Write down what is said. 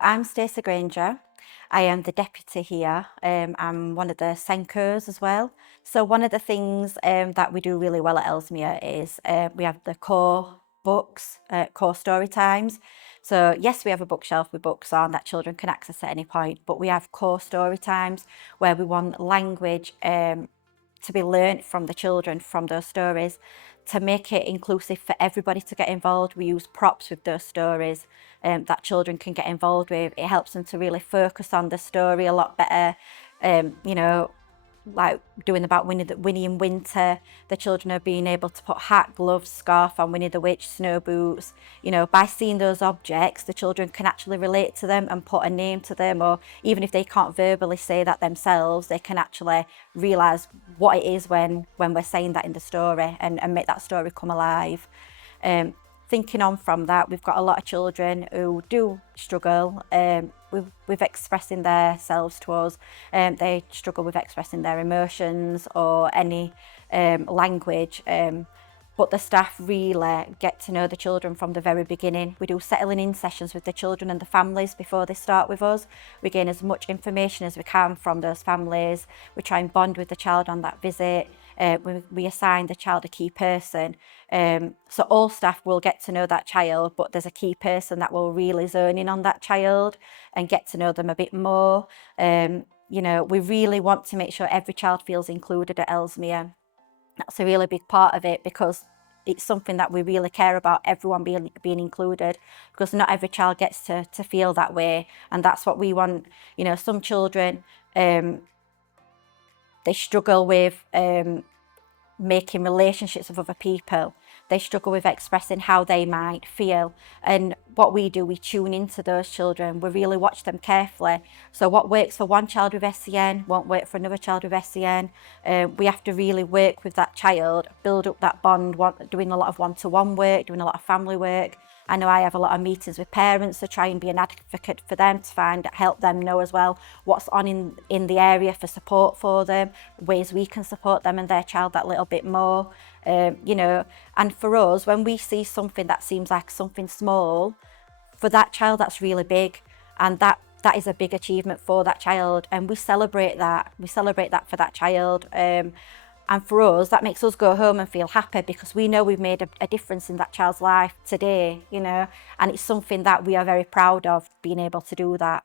I'm Stacey Granger. I am the deputy here. I'm one of the Senkers as well. So one of the things that we do really well at Ellesmere is we have the core books, core story times. So yes, we have a bookshelf with books on that children can access at any point, but we have core story times where we want language to be learnt from the children from those stories to make it inclusive for everybody to get involved. We use props with those stories that children can get involved with. It helps them to really focus on the story a lot better. You know, like doing about Winnie in winter, the children are being able to put hat, gloves, scarf on Winnie the Witch, snow boots. You know, by seeing those objects, the children can actually relate to them and put a name to them, or even if they can't verbally say that themselves, they can actually realise what it is when we're saying that in the story and make that story come alive. Thinking on from that, we've got a lot of children who do struggle with expressing themselves to us. They struggle with expressing their emotions or any language. But the staff really get to know the children from the very beginning. We do settling in sessions with the children and the families before they start with us. We gain as much information as we can from those families. We try and bond with the child on that visit. We assign the child a key person. So all staff will get to know that child, but there's a key person that will really zone in on that child and get to know them a bit more. You know, we really want to make sure every child feels included at Ellesmere. That's a really big part of it because it's something that we really care about, everyone being included, because not every child gets to feel that way, and that's what we want. You know, some children, they struggle with making relationships with other people. They struggle with expressing how they might feel. And what we do, we tune into those children. We really watch them carefully. So what works for one child with SEN won't work for another child with SEN. We have to really work with that child, build up that bond, doing a lot of one-to-one work, doing a lot of family work. I know I have a lot of meetings with parents to try and be an advocate for them, to help them know as well what's on in the area for support for them, ways we can support them and their child that little bit more. You know, and for us, when we see something that seems like something small, for that child that's really big, and that is a big achievement for that child, and we celebrate that. We celebrate that for that child. And for us, that makes us go home and feel happy because we know we've made a difference in that child's life today, you know, and it's something that we are very proud of being able to do that.